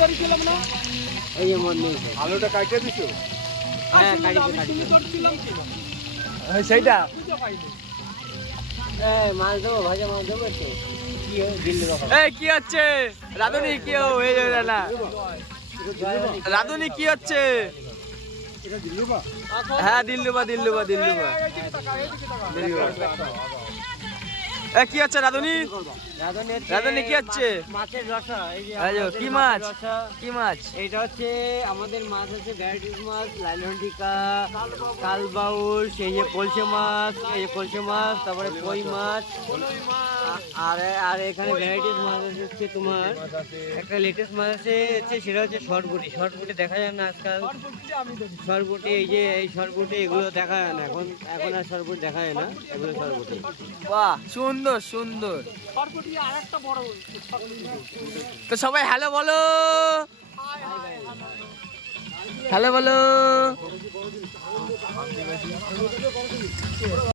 করেছিলাম না, এই যে মন নেই। আলুটা কাটে দিছো? হ্যাঁ, আমি কাটিয়ে শুরু করছিলাম কি সেইটা বুঝতে পাইনি। মাছ দেবো, ভাজা মাছ দেবো একটু। কি হয় দিল্লি রকম। এই কি হচ্ছে রাধুনি? কি এই না রাধুনি কি হচ্ছে? এটা দিলুবা? হ্যাঁ দিল্লুবা দিল্লুবা দিল্লুবা এইদিকে তাকা, এইদিকে তাকা। কি হচ্ছে রাধুনি? রাধুনি কি হচ্ছে? মাছের রসা। এই যে এই যে, আমাদের কি মাছের মাছ? রসা। কি মাছ? এইটা হচ্ছে আমাদের মাছ আছে ভ্যারাইটিস মাছ, লাইলনটিকা, কালবাউল, সেই যে কলসে মাছ, এই যে কলসে মাছ, তারপরে কই মাছ, আর এখানে ভ্যারাইটিস মাছ আছে হচ্ছে তোমার একটা লেটেস্ট মাছ আছে হচ্ছে সেটা হচ্ছে শর্টবুটি। শর্টবুটি দেখা যায় না আজকাল। শর্টবুটি এই যে এই শর্টবুটি এগুলো দেখা যায় না এখন আর শর্টবুটি দেখা যায় না, এগুলো শর্টবুটি। বাহ সুন্দর সুন্দর। সরপুটি আরেকটা বড় তো সবাই হ্যালো বলো, হ্যালো বলো।